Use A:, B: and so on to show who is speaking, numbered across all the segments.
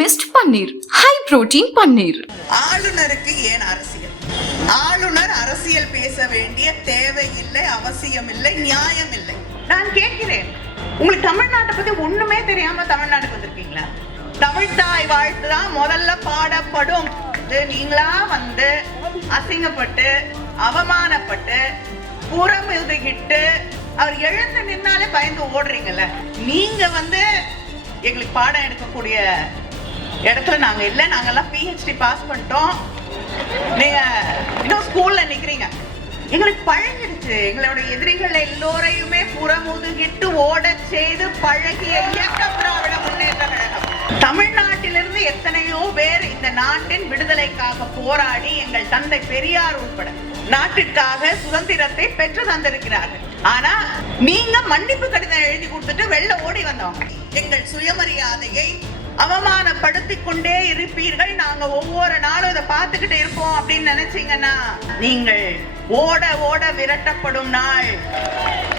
A: Mist paneer. High protein paneer.
B: ஆளுநருக்கு ஏன் அரசியல்? ஆளுநர் அரசியல் பேச வேண்டிய தேவையில்லை அவசியம் இல்லை நியாயம் இல்லை நான் கேட்கிறேன் உங்களுக்கு தமிழ்நாட்டை பத்தி ஒண்ணுமே தெரியாம தமிழ்நாட்டுக்கு வந்திருக்கீங்களா? தமிழ் தாய் வாழ்த்து தான் முதல்ல பாடப்படும். இது நீங்களா வந்து அசிங்கப்பட்டு அவமானப்பட்டு புறமுதுகிட்டு அவர் எழுந்து நின்னாலே பயந்து ஓடுறீங்கல்ல? நீங்க வந்து எங்களுக்கு பாடம் எடுக்கக்கூடிய இடத்துல நாங்க இல்ல நாங்கெல்லாம் பிஹெச்டி பாஸ் பண்ணிட்டோம். நீங்க இன்னும் ஸ்கூல்ல நிக்கிறீங்க. எங்களுக்கு பழகிடுச்சு. எங்களோட எதிரிகள் எல்லோரையுமே புறமுதுகிட்டு ஓட செய்து பழகிய இயக்கம் திராவிட முன்னேற்ற கழகம். தமிழ்நாட்டிலிருந்து எத்தனையோ பேர் இந்த நாட்டின் விடுதலைக்காக போராடி எங்கள் தந்தை பெரியார் உட்பட நாட்டிற்காக சுதந்திரத்தை பெற்று தந்திருக்கிறார்கள். ஆனா நீங்க மன்னிப்பு கடிதம் எழுதி கொடுத்துட்டு வெளில ஓடி வந்தவங்க. எங்கள் சுயமரியாதையை அவமானப்படுத்திக் கொண்டே இருப்பீர்கள். நாங்க ஒவ்வொரு நாளும் இதை பார்த்துக்கிட்டு இருப்போம் அப்படின்னு நினைச்சீங்கன்னா நீங்கள் ஓட ஓட விரட்டப்படும் நாள்.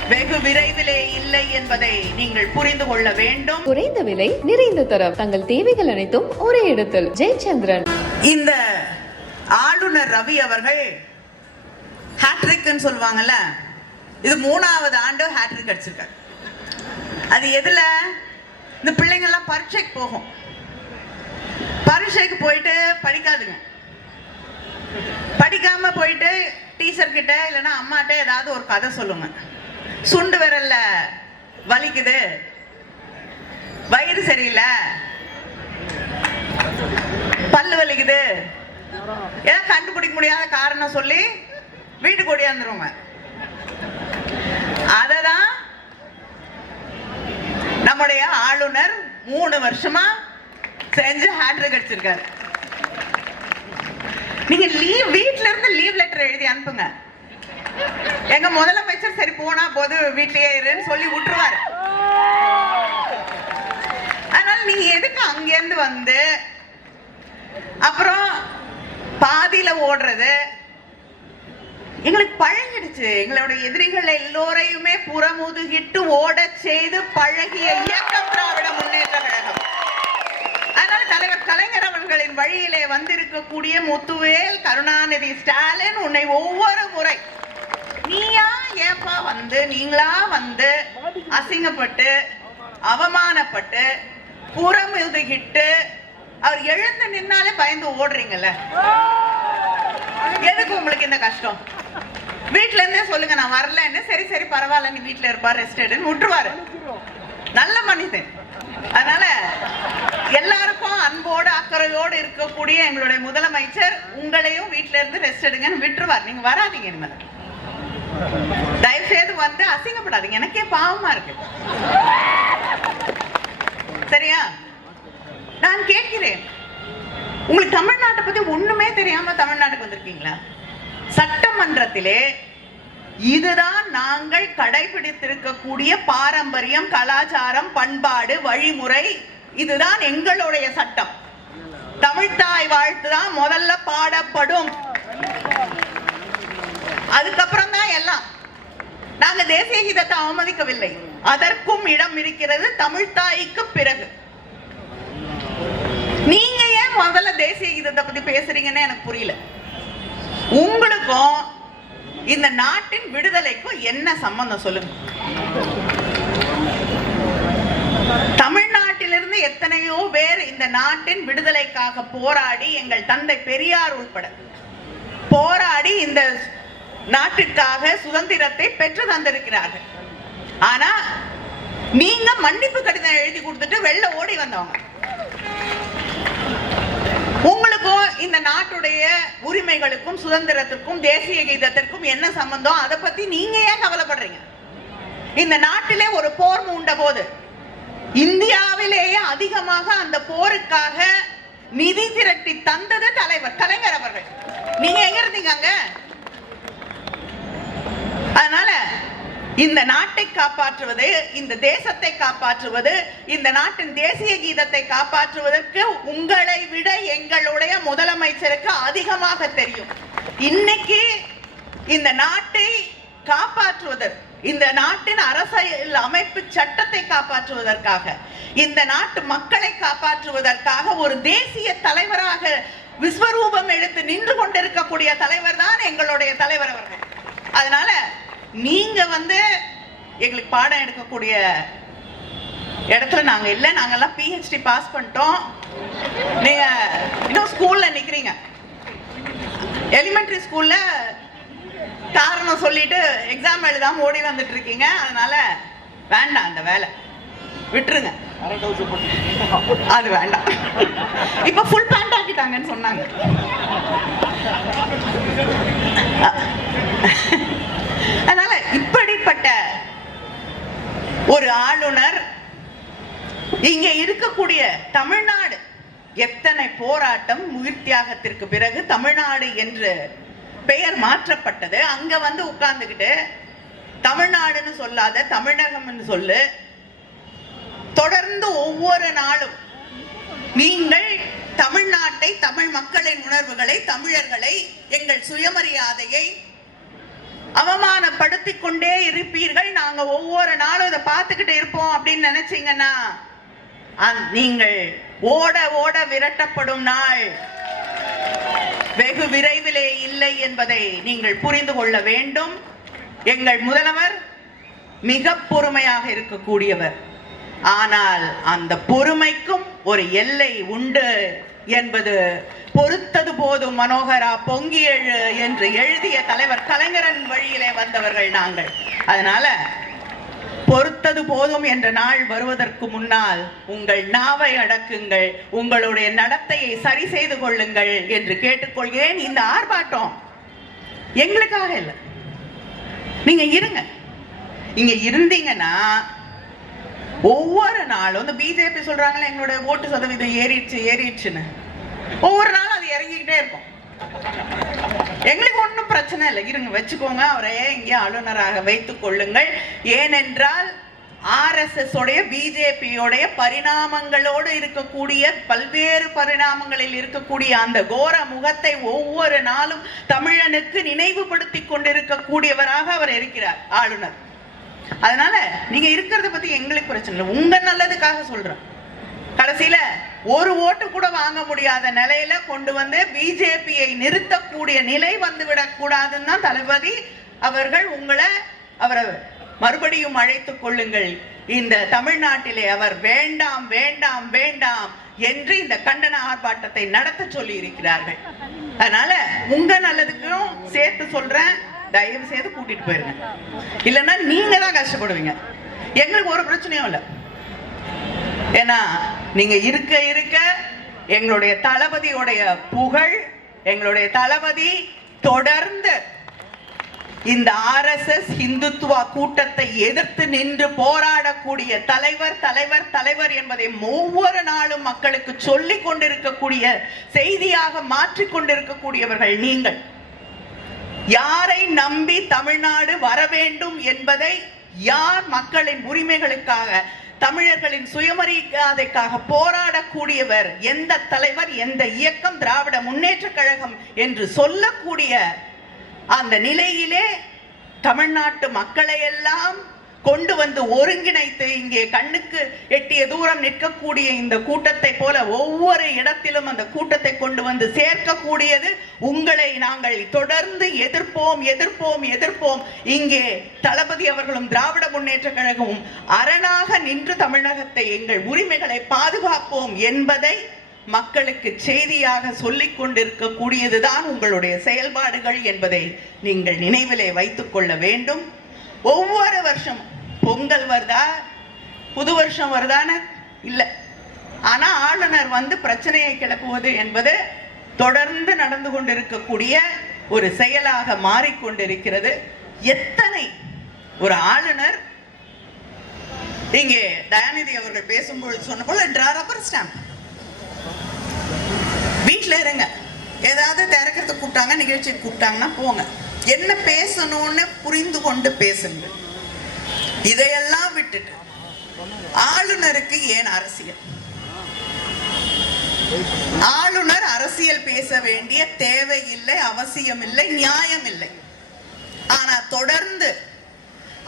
B: வெகு விரைவிலே இல்லை என்பதை நீங்கள் புரிந்து கொள்ள வேண்டும்.
C: குறைந்த விலை நிறைந்த தரம். தங்கள் தேவைகள் அனைத்தும் ஒரே இடத்தில். ஜெயச்சந்திரன்.
B: இந்த ஆளுநர் ரவி அவர்கள் ஹேட்ரிக்னு சொல்லுவாங்கல்ல இது மூணாவது ஆண்டு ஹேட்ரிக் அடிச்சிருக்காரு. அது எதுல? இந்த பிள்ளைங்கெல்லாம் பரீட்சைக்கு போகும். பரீட்சைக்கு போயிட்டு படிக்காதுங்க. படிக்காம போயிட்டு டீச்சர் கிட்ட இல்லைன்னா அம்மாட்ட ஏதாவது ஒரு கதை சொல்லுங்க. சுண்டு விரல்ல வலிக்குது. வயிறு சரியில்லை. பல்லு வலிக்குது. ஏதாவது கண்டுபிடிக்க முடியாத காரணம் சொல்லி வீட்டுக்கு ஓடியாந்துருவாங்க அததான் நம்முடைய ஆளுநர் மூணு வருஷமா செஞ்சு ஹேட்ரிக் அடிச்சிருக்காரு. நீங்க லீவ் வீட்ல இருந்து லீவ் லெட்டர் எழுதி அனுப்புங்க. எங்க முதலமைச்சர் சரி போனா போது வீட்லயே இருன்னு சொல்லி விட்டுருவாரு. அதனால நீங்க எதுக்கு அங்கேருந்து வந்து அப்புறம் பாதியில ஓடுறது எங்களுக்கு பழகிடுச்சு. எங்களோட எதிரிகள் எல்லோரையுமே புறமுதுகிட்டு ஓட செய்து பழகிய இயக்கம் திராவிட முன்னேற்ற கழகம். அதனால தலைவர் கலைஞர் அவர்களின் வழியிலே வந்திருக்கக்கூடிய முத்துவேல் கருணாநிதி ஸ்டாலின் உன்னை ஒவ்வொரு முறை நீயா ஏப்பா வந்து? நீங்களா வந்து அசிங்கப்பட்டு அவமானப்பட்டு புறமுதுகிட்டு அவர் எழுந்து நின்னாலே பயந்து ஓடுறீங்கல்ல? எதுக்கு உங்களுக்கு இந்த கஷ்டம்? வீட்டுல இருந்தே சொல்லுங்க நான் வரலன்னு. சரி சரி பரவாயில்ல நீ வீட்டுல இருப்பா ரெஸ்ட் எடுன்னு விட்டுருவாரு. நல்ல மனிதன். அதனால எல்லாருக்கும் அன்போடு அக்கறையோடு இருக்கக்கூடிய எங்களுடைய முதலமைச்சர் உங்களையும் வீட்டுல இருந்து ரெஸ்ட் எடுங்கன்னு விட்டுருவார். நீங்க வராதீங்க இனிமேல். தயவுசெய்து வந்து அசிங்கப்படாதீங்க. எனக்கே பாவமா இருக்கு. சரியா? நான் கேட்கிறேன். உங்களுக்கு தமிழ்நாட்டை பத்தி ஒண்ணுமே தெரியாம தமிழ்நாட்டுக்கு வந்திருக்கீங்களா? சட்டமன்றத்திலே இதுதான் நாங்கள் கடைபிடித்திருக்கக்கூடிய பாரம்பரியம் கலாச்சாரம் பண்பாடு வழிமுறை. இதுதான் எங்களுடைய சட்டம். தமிழ்தாய் வாழ்த்து தான் முதல்ல பாடப்படும். அதுக்கப்புறம் தான் எல்லாம். நாங்க தேசிய கீதத்தை அவமதிக்கவில்லை. அதற்கும் இடம் இருக்கிறது தமிழ்தாய்க்கு பிறகு. முதல்ல தேசிய கீதத்தை பத்தி பேசுறீங்கன்னு எனக்கு புரியல. உங்களுக்கும் இந்த நாட்டின் விடுதலைக்கும் என்ன சம்பந்தம் சொல்லுங்க. தமிழ்நாட்டிலிருந்து எத்தனையோ பேர் இந்த நாட்டின் விடுதலைக்காக போராடி எங்கள் தந்தை பெரியார் உள்பட போராடி இந்த நாட்டிற்காக சுதந்திரத்தை பெற்று தந்திருக்கிறார்கள். ஆனா நீங்க மன்னிப்பு கடிதம் எழுதி கொடுத்துட்டு வெளில ஓடி வந்தவங்க. உங்களுக்கும் இந்த நாட்டுடைய உரிமைகளுக்கும் சுதந்திரத்திற்கும் தேசிய கீதத்திற்கும் என்ன சம்பந்தம்? அதை பத்தி நீங்க ஏன் கவலைப்படுறீங்க? இந்த நாட்டிலே ஒரு போர் மூண்ட போது இந்தியாவிலேயே அதிகமாக அந்த போருக்காக நிதி திரட்டி தந்தது தலைவர் கலைஞர் அவர்கள். நீங்க எங்க இருந்தீங்க அங்க? அதனால இந்த நாட்டை காப்பாற்றுவது இந்த தேசத்தை காப்பாற்றுவது இந்த நாட்டின் தேசிய கீதத்தை காப்பாற்றுவதற்கு உங்களை விட எங்களுடைய முதலமைச்சருக்கு அதிகமாக தெரியும். இன்னைக்கு இந்த நாட்டை காப்பாற்றுவதற்கு இந்த நாட்டின் அரசியல் அமைப்பு சட்டத்தை காப்பாற்றுவதற்காக இந்த நாட்டு மக்களை காப்பாற்றுவதற்காக ஒரு தேசிய தலைவராக விஸ்வரூபம் எடுத்து நின்று கொண்டிருக்கக்கூடிய தலைவர் தான் எங்களுடைய தலைவர் அவர்கள். அதனால நீங்க வந்து எங்களுக்கு பாடம் எடுக்கக்கூடிய இடத்துல நாங்க இல்ல. நாங்கெல்லாம் பிஹெச்டி பாஸ் பண்ணிட்டோம். நீங்க இன்னும் ஸ்கூல்ல நிக்கிறீங்க. எலிமெண்டரி ஸ்கூல்ல காரணம் சொல்லிட்டு எக்ஸாம் எழுதாம ஓடி வந்துட்டு இருக்கீங்க. அதனால வேண்டாம் அந்த வேலை. விட்டுருங்க. அது வேண்டாம். இப்ப ஃபுல் பேண்ட் ஆக்கிட்டாங்கன்னு சொன்னாங்க அதனால இப்படிப்பட்ட ஒரு ஆளுநர் இங்க இருக்கக்கூடிய தமிழ்நாடு எத்தனை போராட்டம் உயிர் தியாகத்திற்கு பிறகு தமிழ்நாடு என்று பெயர் மாற்றப்பட்டது. அங்க வந்து உட்கார்ந்துக்கிட்டு தமிழ்நாடுன்னு சொல்லாத தமிழகம்னு சொல்லு. தொடர்ந்து ஒவ்வொரு நாளும் நீங்கள் தமிழ்நாட்டை தமிழ் மக்களின் உணர்வுகளை தமிழர்களை எங்கள் சுயமரியாதையை அவமானப்படுத்திக் கொண்டே இருப்பீர்கள். நாங்க ஒவ்வொரு நாளும் இதை பார்த்துக்கிட்டு இருப்போம் அப்படின்னு நினைச்சீங்கன்னா நீங்கள் ஓட ஓட விரட்டப்படும் நாள். வெகு விரைவிலே இல்லை என்பதை நீங்கள் புரிந்து கொள்ள வேண்டும். எங்கள் முதல்வர் மிக பொறுமையாக இருக்கக்கூடியவர். ஆனால் அந்த பொறுமைக்கும் ஒரு எல்லை உண்டு என்பது பொறுத்தது போதும் மனோகரா பொங்கி எழு என்று எழுதிய தலைவர் கலைஞரன் வழியிலே வந்தவர்கள் நாங்கள். அதனால பொறுத்தது போதும் என்ற நாள் வருவதற்கு முன்னால் உங்கள் நாவை அடக்குங்கள் உங்களுடைய நடத்தையை சரி செய்து கொள்ளுங்கள் என்று கேட்டுக்கொள்கிறேன் இந்த ஆர்ப்பாட்டம்? எங்களுக்காக இல்லை. நீங்க இருங்க. இங்க இருந்தீங்கன்னா ஒவ்வொரு நாளும் இந்த பிஜேபி சொல்றாங்களே எங்களுடைய ஓட்டு சதவீதம் ஏறிடுச்சு ஏறிடுச்சுன்னு. ஒவ்வொரு நாளும் அது இறங்கிக்கிட்டே இருக்கும். எங்களுக்கு ஒன்றும் பிரச்சனை இல்லை. இருங்க வச்சுக்கோங்க. அவரையே இங்கே ஆளுநராக வைத்துக் கொள்ளுங்கள். ஏனென்றால் ஆர்எஸ்எஸ் உடைய பிஜேபியோடைய பரிணாமங்களோடு இருக்கக்கூடிய பல்வேறு பரிணாமங்களில் இருக்கக்கூடிய அந்த கோர முகத்தை ஒவ்வொரு நாளும் தமிழனுக்கு நினைவுபடுத்தி கொண்டிருக்கக்கூடியவராக அவர் இருக்கிறார் ஆளுநர். அதனால நீங்க இருக்கிறத பத்தி எங்களுக்கு பிரச்சனை இல்லை. உங்க நல்லதுக்காக சொல்றேன். கடைசியில ஒரு ஓட்டு கூட வாங்க முடியாத நிலையில கொண்டு வந்து பிஜேபியை நிறுத்தக்கூடிய நிலை வந்து கூடாதுன்னு தான் தளபதி அவர்கள் உங்களை அவரை மறுபடியும் அழைத்துக் கொள்ளுங்கள். இந்த தமிழ்நாட்டிலே அவர் வேண்டாம் வேண்டாம் வேண்டாம் என்று இந்த கண்டன ஆர்ப்பாட்டத்தை நடத்த சொல்லி இருக்கிறார்கள் அதனால உங்க நல்லதுக்கும் சேர்த்து சொல்றேன். தயவு செய்து கூட்டிட்டு போயிருங்க. இல்லைன்னா நீங்க தான் கஷ்டப்படுவீங்க. எங்களுக்கு ஒரு பிரச்சனையும் இல்லை. ஏன்னா நீங்க இருக்க இருக்க எங்களுடைய தளபதியோடைய புகழ் எங்களுடைய தளபதி தொடர்ந்து இந்த ஆர்எஸ்எஸ் இந்துத்துவா கூட்டத்தை எதிர்த்து நின்று போராடக்கூடிய தலைவர் தலைவர் தலைவர் என்பதை ஒவ்வொரு நாளும் மக்களுக்கு சொல்லி கொண்டிருக்கக்கூடிய செய்தியாக மாற்றிக் கொண்டிருக்கக்கூடியவர்கள் நீங்கள். யாரை நம்பி தமிழ்நாடு வர வேண்டும் என்பதை யார் மக்களின் உரிமைகளுக்காக தமிழர்களின் சுயமரியாதைக்காக போராடக்கூடியவர் எந்த தலைவர் எந்த இயக்கம் திராவிட முன்னேற்ற கழகம் என்று சொல்லக்கூடிய அந்த நிலையிலே தமிழ்நாட்டு மக்களையெல்லாம் கொண்டு வந்து ஒருங்கிணைத்து இங்கே கண்ணுக்கு எட்டிய தூரம் நிற்கக்கூடிய இந்த கூட்டத்தை போல ஒவ்வொரு இடத்திலும் அந்த கூட்டத்தை கொண்டு வந்து சேர்க்கக்கூடியது உங்களை நாங்கள் தொடர்ந்து எதிர்ப்போம் எதிர்ப்போம் எதிர்ப்போம். இங்கே தளபதி அவர்களும் திராவிட முன்னேற்ற கழகமும் அரணாக நின்று தமிழகத்தை எங்கள் உரிமைகளை பாதுகாப்போம் என்பதை மக்களுக்கு செய்தியாக சொல்லிக் கொண்டிருக்கக்கூடியதுதான் உங்களுடைய செயல்பாடுகள் என்பதை நீங்கள் நினைவிலே வைத்துக் கொள்ள வேண்டும். ஒவ்வொரு வருஷம் பொங்கல் வருதா? புது வருஷம் வருதான்னு இல்லை. ஆனால் ஆளுநர் வந்து பிரச்சனையை கிளப்புவது என்பது தொடர்ந்து நடந்து கொண்டிருக்கக்கூடிய ஒரு செயலாக மாறிக்கொண்டிருக்கிறது. எத்தனை ஒரு ஆளுநர் இங்கே தயாநிதி அவர்கள் பேசும்பொழுது சொன்ன போல ரப்பர் ஸ்டாம்ப் வீட்டில் இருங்க. ஏதாவது திறக்கிறதுக்கு கூப்பிட்டாங்க நிகழ்ச்சிக்கு கூப்பிட்டாங்கன்னா போங்க. என்ன பேசணும்னு புரிந்து கொண்டு பேசுங்க. இதையெல்லாம் விட்டுட்டு ஆளுநருக்கு ஏன் அரசியல்? ஆளுநர் அரசியல் பேச வேண்டிய தேவை இல்லை அவசியம் இல்லை நியாயம் இல்லை ஆனா தொடர்ந்து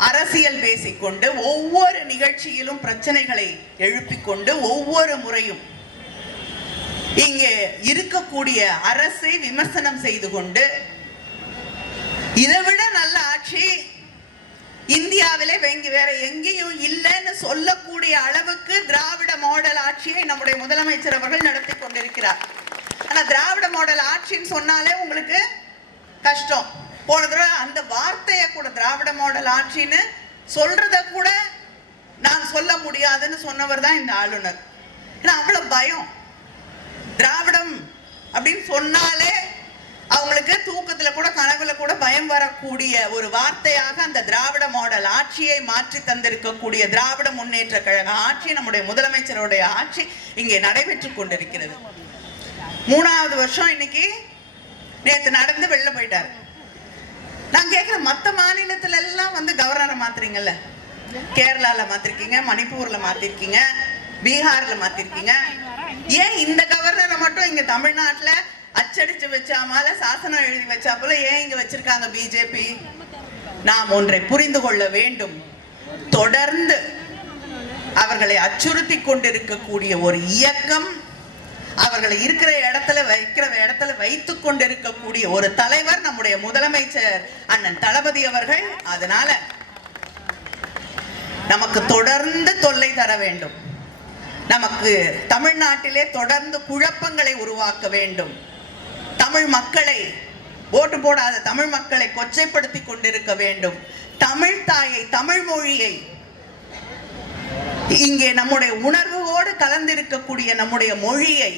B: அரசியல் பேசிக்கொண்டு ஒவ்வொரு நிகழ்ச்சியிலும் பிரச்சனைகளை எழுப்பிக்கொண்டு ஒவ்வொரு முறையும் இங்கே இருக்கக்கூடிய அரசை விமர்சனம் செய்து கொண்டு இதை விட நல்ல ஆட்சி இந்தியாவிலே வெங்க வேற எங்கேயும் இல்லைன்னு சொல்லக்கூடிய அளவுக்கு திராவிட மாடல் ஆட்சியை நம்முடைய முதலமைச்சர் அவர்கள் நடத்தி கொண்டிருக்கிறார். ஆனா திராவிட மாடல் ஆட்சின்னு சொன்னாலே உங்களுக்கு கஷ்டம். போன தடவை அந்த வார்த்தையை கூட திராவிட மாடல் ஆட்சின்னு சொல்றத கூட நான் சொல்ல முடியாதுன்னு சொன்னவர் தான் இந்த ஆளுநர். ஏன்னா அவ்வளவு பயம். திராவிடம் அப்படின்னு சொன்னாலே அவங்களுக்கு தூக்கத்துல கூட கனவுல கூட பயம் வரக்கூடிய ஒரு வார்த்தையாக அந்த திராவிட மாடல் ஆட்சியை மாற்றி தந்திருக்கக்கூடிய திராவிட முன்னேற்ற கழக ஆட்சி நம்முடைய முதலமைச்சருடைய ஆட்சி இங்கே நடைபெற்று கொண்டிருக்கிறது. மூணாவது வருஷம் இன்னைக்கு நேற்று நடந்து வெளில போயிட்டாரு. நான் கேட்கிறேன் மற்ற மாநிலத்துல எல்லாம் வந்து கவர்னரை மாத்துறீங்கல்ல? கேரளால மாத்திருக்கீங்க மணிப்பூர்ல மாத்திருக்கீங்க பீகார்ல மாத்திருக்கீங்க. ஏன் இந்த கவர்னரை மட்டும் இங்க தமிழ்நாட்டுல அச்சடிச்சு வச்சாமால சாசனம் எழுதி வச்சாப்புல ஏன் இங்க வச்சிருக்காங்க பிஜேபி நாம் ஒன்றை புரிந்து கொள்ள வேண்டும். தொடர்ந்து அவர்களை அச்சுறுத்தி கொண்டிருக்கக்கூடிய ஒரு இயக்கம் அவர்களை இருக்கிற இடத்துல வைக்கிற இடத்துல வைத்துக் கொண்டிருக்கக்கூடிய ஒரு தலைவர் நம்முடைய முதலமைச்சர் அண்ணன் தளபதி அவர்கள். அதனால நமக்கு தொடர்ந்து தொல்லை தர வேண்டும். நமக்கு தமிழ்நாட்டிலே தொடர்ந்து குழப்பங்களை உருவாக்க வேண்டும். தமிழ் மக்களை ஓட்டு போடாத தமிழ் மக்களை கொச்சைப்படுத்தி கொண்டிருக்க வேண்டும். தமிழ் தாயை தமிழ் மொழியை இங்கே நம்முடைய உணர்வோடு கலந்திருக்கக்கூடிய நம்முடைய மொழியை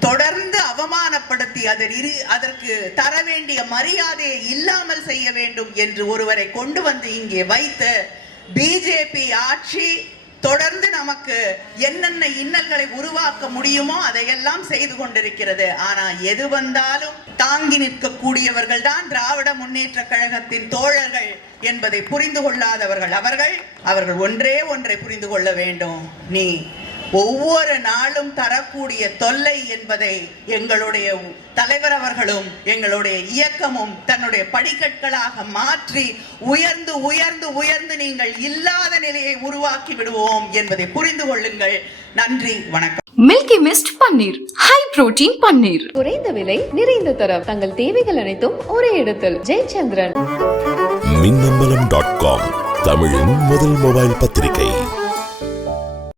B: தொடர்ந்து அவமானப்படுத்தி அதர் இரு அதற்கு தர வேண்டிய மரியாதையை இல்லாமல் செய்ய வேண்டும் என்று ஒருவரை கொண்டு வந்து இங்கே வைத்து பிஜேபி ஆட்சி தொடர்ந்து நமக்கு என்னென்ன இன்னல்களை உருவாக்க முடியுமோ அதையெல்லாம் செய்து கொண்டிருக்கிறது. ஆனா எது வந்தாலும் தாங்கி நிற்கக்கூடியவர்கள் தான் திராவிட முன்னேற்ற கழகத்தின் தோழர்கள் என்பதை புரிந்து கொள்ளாதவர்கள். அவர்கள் அவர்கள் ஒன்றே ஒன்றை புரிந்து கொள்ள வேண்டும். நீ ஒவ்வொரு நாளும் தரக்கூடிய தொல்லை என்பதை எங்களுடைய தலைவர் அவர்களும் எங்களுடைய இயக்கமும் தன்னுடைய படிக்கற்களாக மாற்றி உயர்ந்து உயர்ந்து உயர்ந்து நீங்கள் இல்லாத நிலையை உருவாக்கி விடுவோம் என்பதை புரிந்து கொள்ளுங்கள். நன்றி வணக்கம்.
A: Milky mist paneer high protein paneer
C: குறைந்த விலை நிறைந்த தரம். தங்கள் தேவைகள் அனைத்தும் ஒரே இடத்தில். ஜெயச்சந்திரன்.
D: மின்னம்பலம் டாட் காம் தமிழின் முதல் மொபைல் பத்திரிகை.